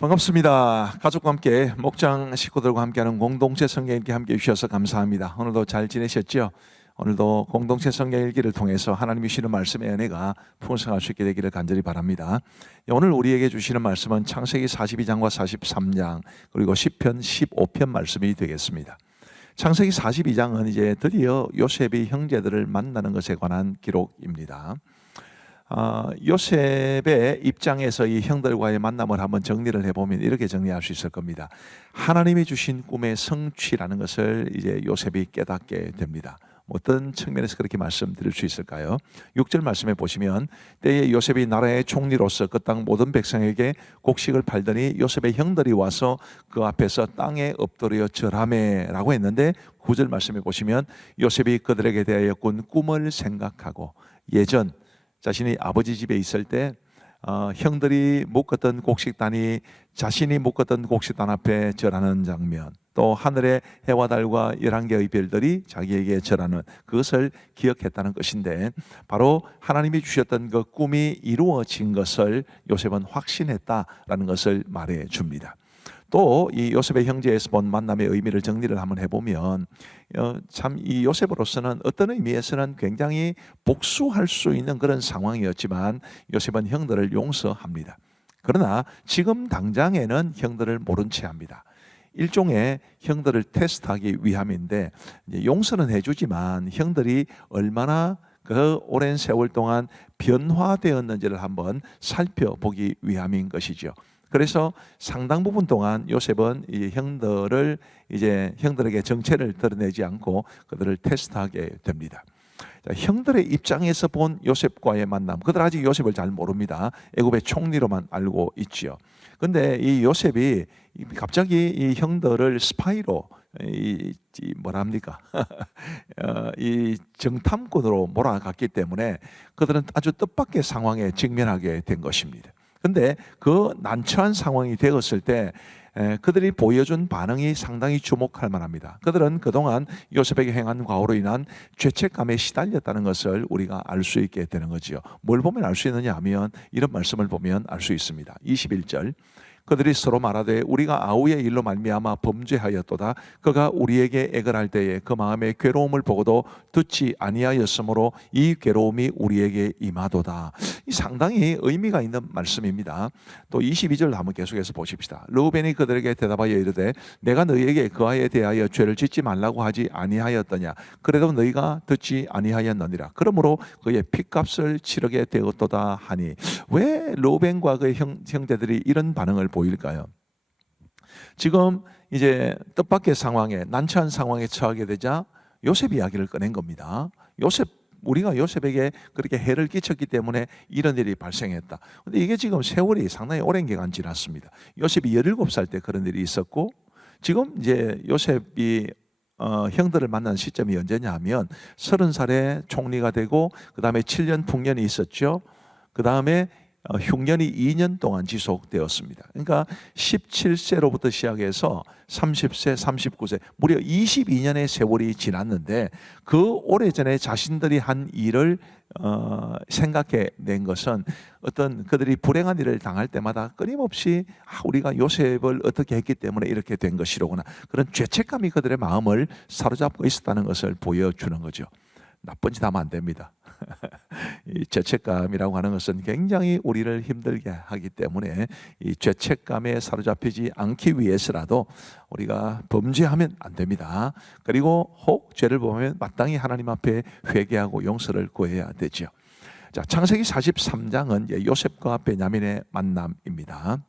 반갑습니다. 가족과 함께 목장 식구들과 함께하는 공동체 성경읽기 함께해 주셔서 감사합니다. 오늘도 잘 지내셨죠? 오늘도 공동체 성경읽기를 통해서 하나님이 주시는 말씀의 은혜가 풍성할 수 있게 되기를 간절히 바랍니다. 오늘 우리에게 주시는 말씀은 창세기 42장과 43장 그리고 시편 15편 말씀이 되겠습니다. 창세기 42장은 이제 드디어 요셉이 형제들을 만나는 것에 관한 기록입니다. 요셉의 입장에서 이 형들과의 만남을 한번 정리를 해보면 이렇게 정리할 수 있을 겁니다. 하나님이 주신 꿈의 성취라는 것을 이제 요셉이 깨닫게 됩니다. 어떤 측면에서 그렇게 말씀드릴 수 있을까요? 6절 말씀에 보시면 때에 요셉이 나라의 총리로서 그 땅 모든 백성에게 곡식을 팔더니 요셉의 형들이 와서 그 앞에서 땅에 엎드려 절하매라고 했는데 9절 말씀에 보시면 요셉이 그들에게 대하여 꾼 꿈을 생각하고 예전 자신이 아버지 집에 있을 때 형들이 묶었던 곡식단이 자신이 묶었던 곡식단 앞에 절하는 장면, 또 하늘의 해와 달과 11개의 별들이 자기에게 절하는 그것을 기억했다는 것인데, 바로 하나님이 주셨던 그 꿈이 이루어진 것을 요셉은 확신했다라는 것을 말해 줍니다. 또 이 요셉의 형제에서 본 만남의 의미를 정리를 한번 해보면 참 이 요셉으로서는 어떤 의미에서는 굉장히 복수할 수 있는 그런 상황이었지만 요셉은 형들을 용서합니다. 그러나 지금 당장에는 형들을 모른 채 합니다. 일종의 형들을 테스트하기 위함인데, 이제 용서는 해주지만 형들이 얼마나 그 오랜 세월 동안 변화되었는지를 한번 살펴보기 위함인 것이죠. 그래서 상당 부분 동안 요셉은 이 형들에게 정체를 드러내지 않고 그들을 테스트하게 됩니다. 형들의 입장에서 본 요셉과의 만남, 그들 아직 요셉을 잘 모릅니다. 애굽의 총리로만 알고 있지요. 근데 이 요셉이 갑자기 이 형들을 스파이로 이 정탐꾼으로 몰아갔기 때문에 그들은 아주 뜻밖의 상황에 직면하게 된 것입니다. 근데 그 난처한 상황이 되었을 때 그들이 보여준 반응이 상당히 주목할 만합니다. 그들은 그동안 요셉에게 행한 과오로 인한 죄책감에 시달렸다는 것을 우리가 알 수 있게 되는 거죠. 뭘 보면 알 수 있느냐 하면 이런 말씀을 보면 알 수 있습니다. 21절 그들이 서로 말하되 우리가 아우의 일로 말미암아 범죄하였도다. 그가 우리에게 애걸할 때에 그 마음의 괴로움을 보고도 듣지 아니하였으므로 이 괴로움이 우리에게 임하도다. 이 상당히 의미가 있는 말씀입니다. 또 22절 한번 계속해서 보십시다. 르우벤이 그들에게 대답하여 이르되 내가 너희에게 그 아이에 대하여 죄를 짓지 말라고 하지 아니하였더냐. 그래도 너희가 듣지 아니하였느니라. 그러므로 그의 핏값을 치르게 되었도다 하니, 왜 르우벤과 그의 형제들이 이런 반응을 보일까요? 지금 이제 뜻밖의 상황에, 난처한 상황에 처하게 되자 요셉 이야기를 꺼낸 겁니다. 우리가 요셉에게 그렇게 해를 끼쳤기 때문에 이런 일이 발생했다. 근데 이게 지금 세월이 상당히 오랜 기간 지났습니다. 요셉이 17살 때 그런 일이 있었고, 지금 이제 요셉이 형들을 만난 시점이 언제냐 하면 30살에 총리가 되고 그 다음에 7년 풍년이 있었죠. 그 다음에 흉년이 2년 동안 지속되었습니다. 그러니까 17세로부터 시작해서 30세, 39세, 무려 22년의 세월이 지났는데 그 오래전에 자신들이 한 일을 생각해 낸 것은 어떤 그들이 불행한 일을 당할 때마다 끊임없이 우리가 요셉을 어떻게 했기 때문에 이렇게 된 것이로구나, 그런 죄책감이 그들의 마음을 사로잡고 있었다는 것을 보여주는 거죠. 나쁜 짓 하면 안 됩니다. 이 죄책감이라고 하는 것은 굉장히 우리를 힘들게 하기 때문에 이 죄책감에 사로잡히지 않기 위해서라도 우리가 범죄하면 안 됩니다. 그리고 혹 죄를 범하면 마땅히 하나님 앞에 회개하고 용서를 구해야 되죠. 자, 창세기 43장은 요셉과 베냐민의 만남입니다.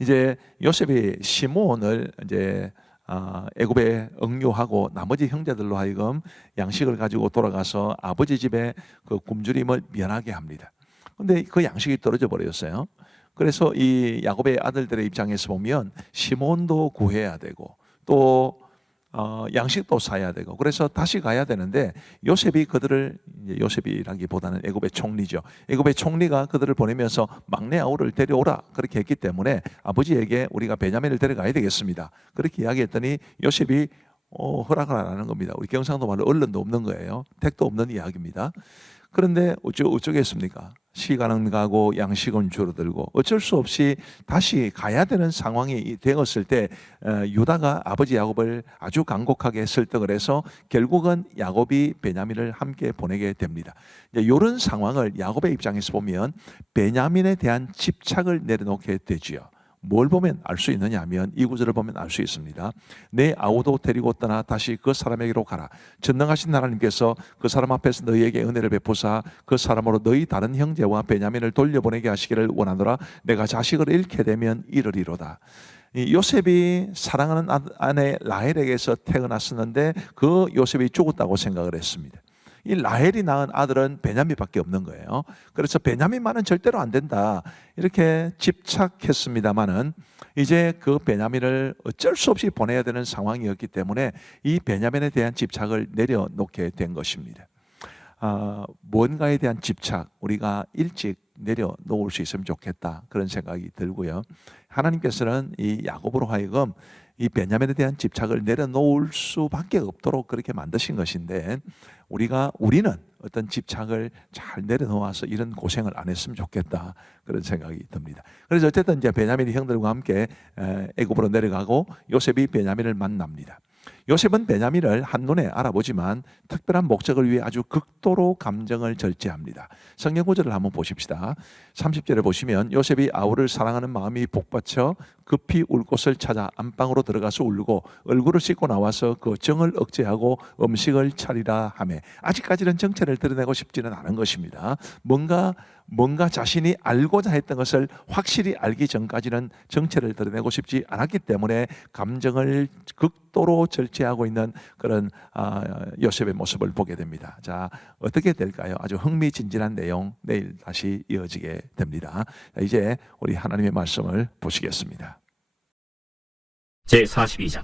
이제 요셉이 시므온을 이제 애굽에 억류하고 나머지 형제들로 하여금 양식을 가지고 돌아가서 아버지 집에 그 굶주림을 면하게 합니다. 그런데 그 양식이 떨어져 버렸어요. 그래서 이 야곱의 아들들의 입장에서 보면 시몬도 구해야 되고 또 양식도 사야 되고, 그래서 다시 가야 되는데 요셉이 그들을, 요셉이라기보다는 애굽의 총리죠. 애굽의 총리가 그들을 보내면서 막내 아우를 데려오라 그렇게 했기 때문에 아버지에게 우리가 베냐민을 데려가야 되겠습니다 그렇게 이야기했더니 요셉이 허락을 안 하는 겁니다. 우리 경상도 말로 언론도 없는 거예요. 택도 없는 이야기입니다. 그런데 어쩌겠습니까? 시간은 가고 양식은 줄어들고 어쩔 수 없이 다시 가야 되는 상황이 되었을 때 유다가 아버지 야곱을 아주 간곡하게 설득을 해서 결국은 야곱이 베냐민을 함께 보내게 됩니다. 이런 상황을 야곱의 입장에서 보면 베냐민에 대한 집착을 내려놓게 되지요. 뭘 보면 알 수 있느냐 하면 이 구절을 보면 알 수 있습니다. 내 아우도 데리고 떠나 다시 그 사람에게로 가라. 전능하신 하나님께서 그 사람 앞에서 너희에게 은혜를 베푸사 그 사람으로 너희 다른 형제와 베냐민을 돌려보내게 하시기를 원하노라. 내가 자식을 잃게 되면 이르리로다. 요셉이 사랑하는 아내 라헬에게서 태어났었는데 그 요셉이 죽었다고 생각을 했습니다. 이 라헬이 낳은 아들은 베냐민밖에 없는 거예요. 그래서 베냐민만은 절대로 안 된다 이렇게 집착했습니다마는 이제 그 베냐민을 어쩔 수 없이 보내야 되는 상황이었기 때문에 이 베냐민에 대한 집착을 내려놓게 된 것입니다. 뭔가에 대한 집착 우리가 일찍 내려놓을 수 있으면 좋겠다 그런 생각이 들고요. 하나님께서는 이 야곱으로 하여금 이 베냐민에 대한 집착을 내려놓을 수밖에 없도록 그렇게 만드신 것인데 우리는 어떤 집착을 잘 내려놓아서 이런 고생을 안 했으면 좋겠다 그런 생각이 듭니다. 그래서 어쨌든 이제 베냐민이 형들과 함께 애굽으로 내려가고 요셉이 베냐민을 만납니다. 요셉은 베냐민을 한눈에 알아보지만 특별한 목적을 위해 아주 극도로 감정을 절제합니다. 성경 구절을 한번 보십시다. 30절에 보시면 요셉이 아우를 사랑하는 마음이 복받쳐 급히 울 곳을 찾아 안방으로 들어가서 울고 얼굴을 씻고 나와서 그 정을 억제하고 음식을 차리라 하며 아직까지는 정체를 드러내고 싶지는 않은 것입니다. 뭔가 자신이 알고자 했던 것을 확실히 알기 전까지는 정체를 드러내고 싶지 않았기 때문에 감정을 극도로 절제하고 있는 그런 요셉의 모습을 보게 됩니다. 자, 어떻게 될까요? 아주 흥미진진한 내용 내일 다시 이어지게 됩니다. 이제 우리 하나님의 말씀을 보시겠습니다. 제42장.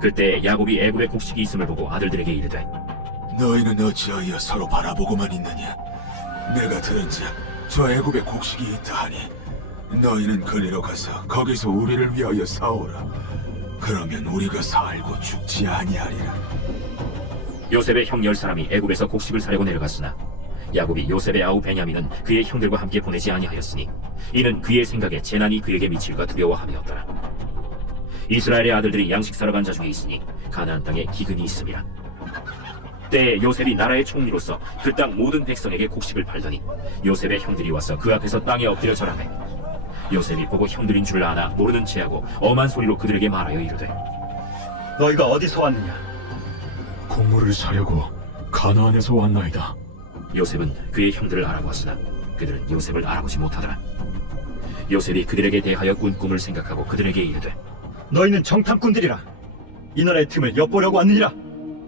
그때 야곱이 애굽에 곡식이 있음을 보고 아들들에게 이르되 너희는 어찌하여 서로 바라보고만 있느냐? 내가 들은즉 저 애굽에 곡식이 있다 하니 너희는 그리로 가서 거기서 우리를 위하여 사오라. 그러면 우리가 살고 죽지 아니하리라. 요셉의 형 10사람이 애굽에서 곡식을 사려고 내려갔으나 야곱이 요셉의 아우 베냐민은 그의 형들과 함께 보내지 아니하였으니 이는 그의 생각에 재난이 그에게 미칠까 두려워함이었더라. 이스라엘의 아들들이 양식 사러 간 자 중에 있으니 가나안 땅에 기근이 있음이라. 때에 요셉이 나라의 총리로서 그 땅 모든 백성에게 곡식을 팔더니 요셉의 형들이 와서 그 앞에서 땅에 엎드려 절하매 요셉이 보고 형들인 줄 아나 모르는 체하고 엄한 소리로 그들에게 말하여 이르되 너희가 어디서 왔느냐? 곡물을 사려고 가나안에서 왔나이다. 요셉은 그의 형들을 알아보았으나 그들은 요셉을 알아보지 못하더라. 요셉이 그들에게 대하여 꾼 꿈을 생각하고 그들에게 이르되 너희는 정탐꾼들이라. 이 나라의 틈을 엿보려고 왔느니라.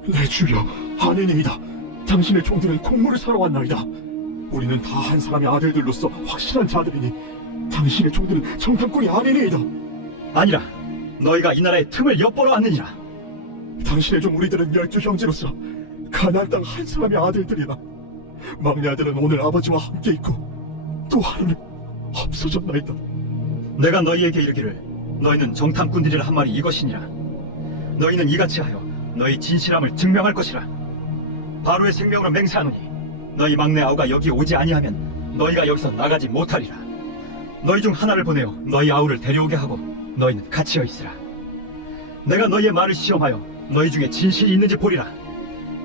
내 주여, 아내니이다. 당신의 종들은 곡물을 사러 왔나이다. 우리는 다 한 사람의 아들들로서 확실한 자들이니 당신의 종들은 정탐꾼이 아니니이다. 아니라 너희가 이 나라의 틈을 엿보러 왔느니라. 당신의 종 우리들은 12 형제로서 가나안 땅 한 사람의 아들들이나 막내 아들은 오늘 아버지와 함께 있고 또 하루는 없어졌나이다. 내가 너희에게 이르기를 너희는 정탐꾼들이라 한 말이 이것이니라. 너희는 이같이 하여 너희 진실함을 증명할 것이라. 바로의 생명으로 맹세하노니 너희 막내 아우가 여기 오지 아니하면 너희가 여기서 나가지 못하리라. 너희 중 하나를 보내어 너희 아우를 데려오게 하고 너희는 갇혀 있으라. 내가 너희의 말을 시험하여 너희 중에 진실이 있는지 보리라.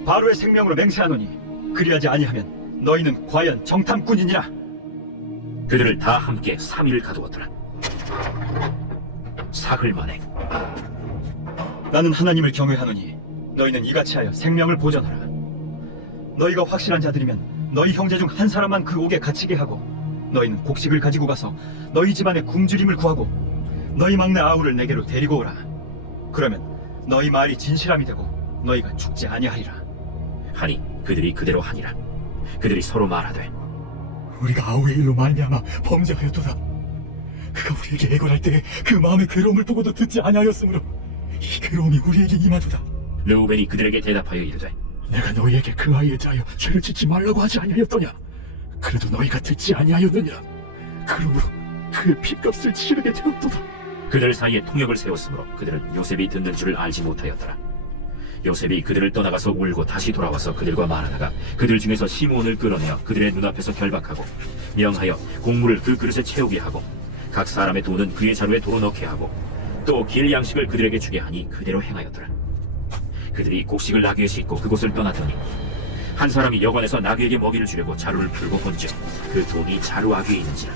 바로의 생명으로 맹세하노니 그리하지 아니하면 너희는 과연 정탐꾼이니라. 그들을 다 함께 3일 가두었더라. 사흘 만에 나는 하나님을 경외하노니 너희는 이같이 하여 생명을 보전하라. 너희가 확실한 자들이면 너희 형제 중 한 사람만 그 옥에 갇히게 하고 너희는 곡식을 가지고 가서 너희 집안의 굶주림을 구하고 너희 막내 아우를 내게로 데리고 오라. 그러면 너희 말이 진실함이 되고 너희가 죽지 아니하리라. 하니 그들이 그대로 하니라. 그들이 서로 말하되 우리가 아우의 일로 말미암아 범죄하였도다. 그가 우리에게 애걸할 때 그 마음의 괴로움을 보고도 듣지 아니하였으므로 이 괴로움이 우리에게 임하도다. 르우벤이 그들에게 대답하여 이르되 내가 너희에게 그 아이에 대하여 죄를 짓지 말라고 하지 아니하였더냐? 그래도 너희가 듣지 아니하였느냐? 그러므로 그의 핏값을 치르게 되었도다. 그들 사이에 통역을 세웠으므로 그들은 요셉이 듣는 줄을 알지 못하였더라. 요셉이 그들을 떠나가서 울고 다시 돌아와서 그들과 말하다가 그들 중에서 시므온을 끌어내어 그들의 눈앞에서 결박하고 명하여 곡물을 그 그릇에 채우게 하고 각 사람의 돈은 그의 자루에 도로 넣게 하고 또 길 양식을 그들에게 주게 하니 그대로 행하였더라. 그들이 곡식을 나귀에 싣고 그곳을 떠났더니 한 사람이 여관에서 나귀에게 먹이를 주려고 자루를 풀고 본즉 그 돈이 자루 아귀에 있는지라.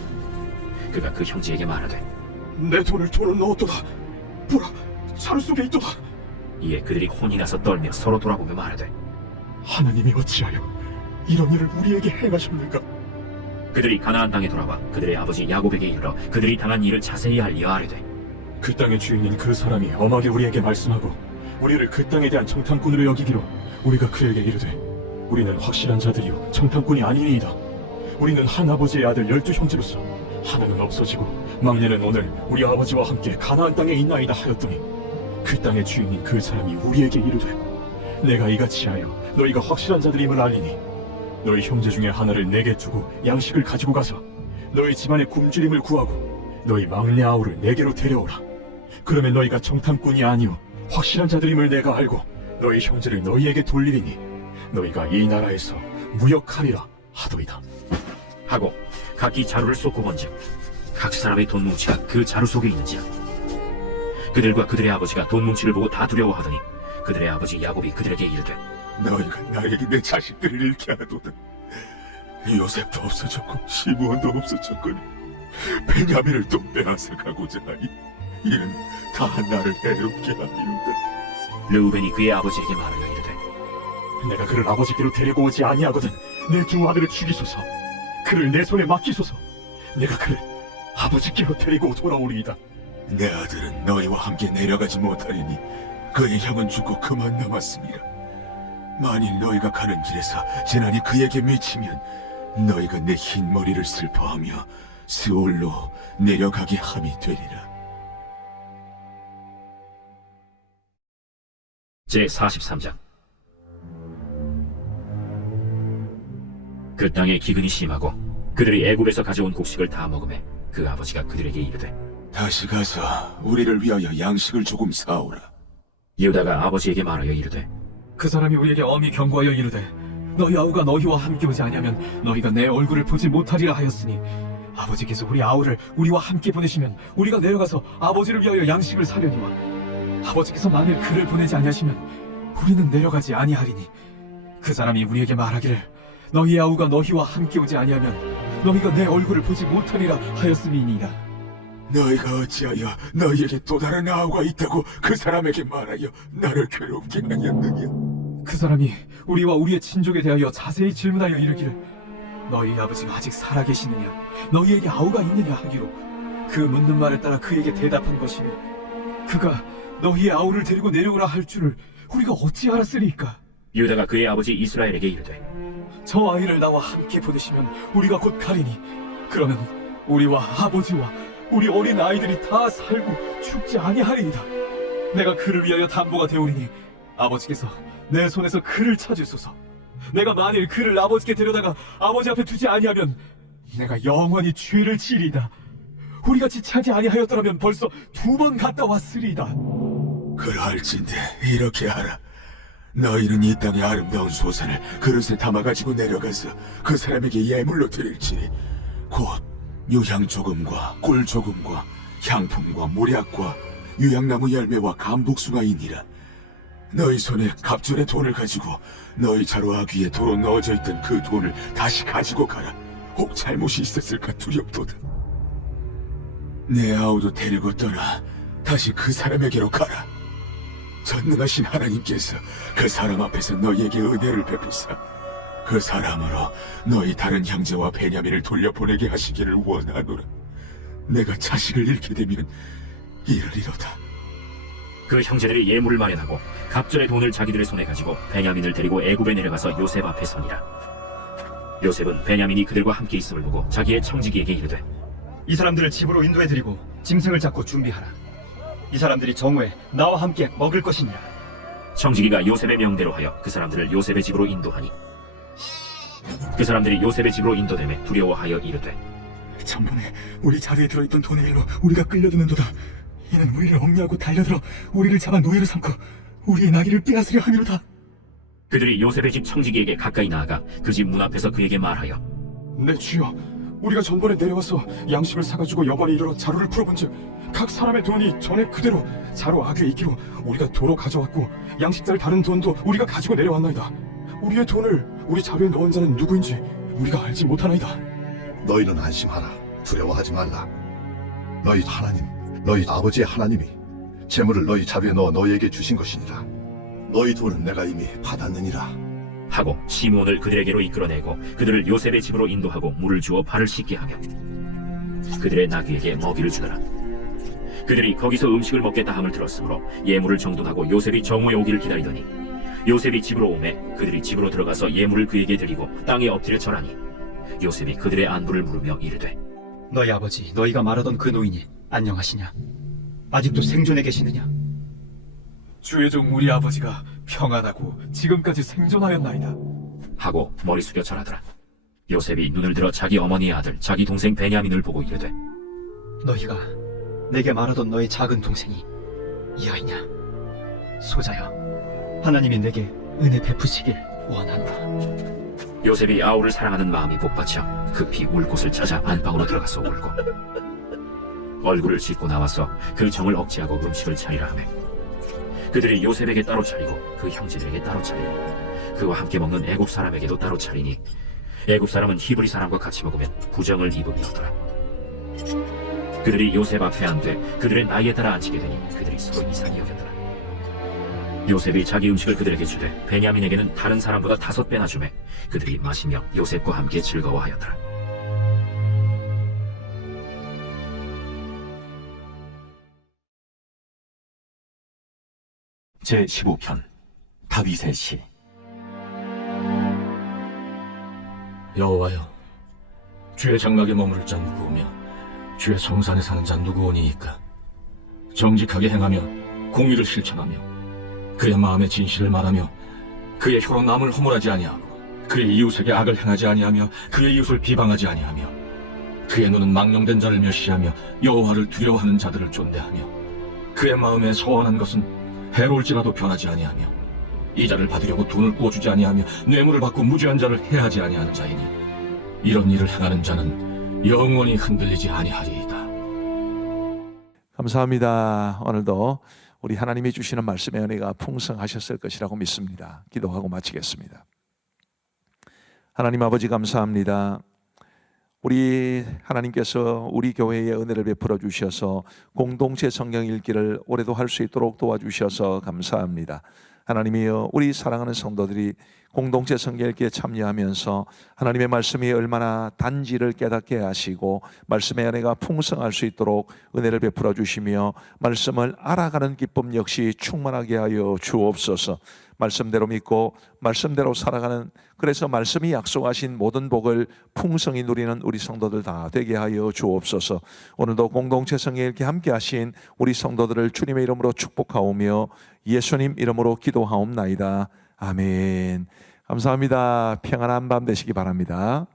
그가 그 형제에게 말하되 내 돈을 도로 넣었도다. 보라, 자루 속에 있도다. 이에 그들이 혼이 나서 떨며 서로 돌아보며 말하되 하나님이 어찌하여 이런 일을 우리에게 행하셨는가? 그들이 가나안 땅에 돌아와 그들의 아버지 야곱에게 이르러 그들이 당한 일을 자세히 알려 아뢰되 그 땅의 주인인 그 사람이 엄하게 우리에게 말씀하고 우리를 그 땅에 대한 청탐꾼으로 여기기로 우리가 그에게 이르되 우리는 확실한 자들이요 청탐꾼이 아니니이다. 우리는 한 아버지의 아들 12형제로서 하나는 없어지고 막내는 오늘 우리 아버지와 함께 가나안 땅에 있나이다 하였더니 그 땅의 주인인 그 사람이 우리에게 이르되 내가 이같이 하여 너희가 확실한 자들임을 알리니 너희 형제 중에 하나를 내게 두고 양식을 가지고 가서 너희 집안의 굶주림을 구하고 너희 막내 아우를 내게로 데려오라. 그러면 너희가 정탐꾼이 아니오 확실한 자들임을 내가 알고 너희 형제를 너희에게 돌리리니 너희가 이 나라에서 무역하리라 하더이다. 하고 각기 자루를 쏟고 본즉 각 사람의 돈 뭉치가 그 자루 속에 있는지라. 그들과 그들의 아버지가 돈 뭉치를 보고 다 두려워하더니 그들의 아버지 야곱이 그들에게 이르되 너희가 나에게 내 자식들을 잃게 하도다. 요셉도 없어졌고 시므온도 없어졌거니 베냐민을 또 빼앗아 가고자 하니 이는 다 나를 해롭게 하리로다. 르우벤이 그의 아버지에게 말하여 이르되 내가 그를 아버지께로 데리고 오지 아니하거든 내 두 아들을 죽이소서. 그를 내 손에 맡기소서. 내가 그를 아버지께로 데리고 돌아오리이다. 내 아들은 너희와 함께 내려가지 못하리니 그의 형은 죽고 그만 남았습니다. 만일 너희가 가는 길에서 재난이 그에게 미치면 너희가 내 흰 머리를 슬퍼하며 스올로 내려가게 함이 되리라. 제43장. 그 땅에 기근이 심하고 그들이 애굽에서 가져온 곡식을 다 먹으매 그 아버지가 그들에게 이르되 다시 가서 우리를 위하여 양식을 조금 사오라. 유다가 아버지에게 말하여 이르되 그 사람이 우리에게 엄히 경고하여 이르되 너희 아우가 너희와 함께 오지 아니하면 너희가 내 얼굴을 보지 못하리라 하였으니 아버지께서 우리 아우를 우리와 함께 보내시면 우리가 내려가서 아버지를 위하여 양식을 사려니와 아버지께서 만일 그를 보내지 아니하시면 우리는 내려가지 아니하리니 그 사람이 우리에게 말하기를 너희 아우가 너희와 함께 오지 아니하면 너희가 내 얼굴을 보지 못하리라 하였음이니이다. 너희가 어찌하여 너희에게 또 다른 아우가 있다고 그 사람에게 말하여 나를 괴롭게 하였느냐? 그 사람이 우리와 우리의 친족에 대하여 자세히 질문하여 이르기를 너희 아버지가 아직 살아계시느냐 너희에게 아우가 있느냐 하기로 그 묻는 말에 따라 그에게 대답한 것이니 그가 너희의 아우를 데리고 내려오라 할 줄을 우리가 어찌 알았으리까? 유다가 그의 아버지 이스라엘에게 이르되 저 아이를 나와 함께 보내시면 우리가 곧 가리니 그러면 우리와 아버지와 우리 어린 아이들이 다 살고 죽지 아니하리이다. 내가 그를 위하여 담보가 되오리니 아버지께서 내 손에서 그를 찾으소서. 내가 만일 그를 아버지께 데려다가 아버지 앞에 두지 아니하면 내가 영원히 죄를 지리이다. 우리가 지체하지 아니하였더라면 벌써 2번 갔다 왔으리이다. 그럴진대 이렇게 하라. 너희는 이 땅의 아름다운 소산을 그릇에 담아가지고 내려가서 그 사람에게 예물로 드릴지니 곧 유향 조금과 꿀 조금과 향품과 모략과 유향나무 열매와 감복숭아이니라. 너희 손에 갑절의 돈을 가지고 너희 자루 아귀에 도로 넣어져 있던 그 돈을 다시 가지고 가라. 혹 잘못이 있었을까 두렵도다. 내 아우도 데리고 떠나 다시 그 사람에게로 가라. 전능하신 하나님께서 그 사람 앞에서 너희에게 은혜를 베푸사 그 사람으로 너희 다른 형제와 베냐민을 돌려보내게 하시기를 원하노라. 내가 자식을 잃게 되면 이르리로다. 그 형제들이 예물을 마련하고 갑절의 돈을 자기들의 손에 가지고 베냐민을 데리고 애굽에 내려가서 요셉 앞에 서니라. 요셉은 베냐민이 그들과 함께 있음을 보고 자기의 청지기에게 이르되 이 사람들을 집으로 인도해드리고 짐승을 잡고 준비하라. 이 사람들이 정오에 나와 함께 먹을 것이니라. 청지기가 요셉의 명대로 하여 그 사람들을 요셉의 집으로 인도하니 그 사람들이 요셉의 집으로 인도되매 두려워하여 이르되 전번에 우리 자리에 들어있던 돈의 일로 우리가 끌려드는도다. 이는 우리를 억류하고 달려들어 우리를 잡아 노예로 삼고 우리의 나귀를 빼앗으려 함이로다. 그들이 요셉의 집 청지기에게 가까이 나아가 그 집 문 앞에서 그에게 말하여 네 주여, 우리가 전번에 내려와서 양식을 사가지고 여관에 이르러 자루를 풀어본즉 각 사람의 돈이 전에 그대로 자루 아귀에 있기로 우리가 도로 가져왔고 양식살 다른 돈도 우리가 가지고 내려왔나이다. 우리의 돈을 우리 자루에 넣은 자는 누구인지 우리가 알지 못하나이다. 너희는 안심하라. 두려워하지 말라. 너희 하나님, 너희 아버지의 하나님이 재물을 너희 자루에 넣어 너희에게 주신 것이니라. 너희 돈은 내가 이미 받았느니라. 하고 시므온을 그들에게로 이끌어내고 그들을 요셉의 집으로 인도하고 물을 주어 발을 씻게 하며 그들의 나귀에게 먹이를 주더라. 그들이 거기서 음식을 먹겠다 함을 들었으므로 예물을 정돈하고 요셉이 정오에 오기를 기다리더니 요셉이 집으로 오매 그들이 집으로 들어가서 예물을 그에게 드리고 땅에 엎드려 절하니 요셉이 그들의 안부를 물으며 이르되 너희 아버지 너희가 말하던 그 노인이 안녕하시냐? 아직도 생존해 계시느냐? 주의 종 우리 아버지가 평안하고 지금까지 생존하였나이다. 하고 머리 숙여 절하더라. 요셉이 눈을 들어 자기 어머니의 아들 자기 동생 베냐민을 보고 이르되 너희가 내게 말하던 너희 작은 동생이 이 아이냐? 소자여, 하나님이 내게 은혜 베푸시길 원한다. 요셉이 아우를 사랑하는 마음이 복받쳐 급히 울 곳을 찾아 안방으로 들어가서 울고 얼굴을 씻고 나와서 그 정을 억제하고 음식을 차리라 하매 그들이 요셉에게 따로 차리고 그 형제들에게 따로 차리고 그와 함께 먹는 애굽 사람에게도 따로 차리니 애굽 사람은 히브리 사람과 같이 먹으면 부정을 입음이었더라. 그들이 요셉 앞에 앉되 그들의 나이에 따라 앉히게 되니 그들이 서로 이상히 여겼더라. 요셉이 자기 음식을 그들에게 주되 베냐민에게는 다른 사람보다 5배나 주매 그들이 마시며 요셉과 함께 즐거워하였더라. 제15편 다윗의 시. 여호와여, 주의 장막에 머무를 자 누구오며 주의 성산에 사는 자 누구오니이까? 정직하게 행하며 공의를 실천하며 그의 마음의 진실을 말하며 그의 혀로 남을 허물하지 아니하고 그의 이웃에게 악을 행하지 아니하며 그의 이웃을 비방하지 아니하며 그의 눈은 망령된 자를 멸시하며 여호와를 두려워하는 자들을 존대하며 그의 마음에 서원한 것은 해로울지라도 변하지 아니하며 이자를 받으려고 돈을 구워주지 아니하며 뇌물을 받고 무죄한 자를 해하지 아니하는 자이니 이런 일을 행하는 자는 영원히 흔들리지 아니하리이다. 감사합니다. 오늘도 우리 하나님이 주시는 말씀의 은혜가 풍성하셨을 것이라고 믿습니다. 기도하고 마치겠습니다. 하나님 아버지 감사합니다. 우리 하나님께서 우리 교회에 은혜를 베풀어 주셔서 공동체 성경 읽기를 올해도 할 수 있도록 도와주셔서 감사합니다. 하나님이여, 우리 사랑하는 성도들이 공동체 성경 읽기에 참여하면서 하나님의 말씀이 얼마나 단지를 깨닫게 하시고 말씀의 은혜가 풍성할 수 있도록 은혜를 베풀어 주시며 말씀을 알아가는 기쁨 역시 충만하게 하여 주옵소서. 말씀대로 믿고 말씀대로 살아가는, 그래서 말씀이 약속하신 모든 복을 풍성히 누리는 우리 성도들 다 되게 하여 주옵소서. 오늘도 공동체 성경 읽기 함께 하신 우리 성도들을 주님의 이름으로 축복하오며 예수님 이름으로 기도하옵나이다. 아멘. 감사합니다. 평안한 밤 되시기 바랍니다.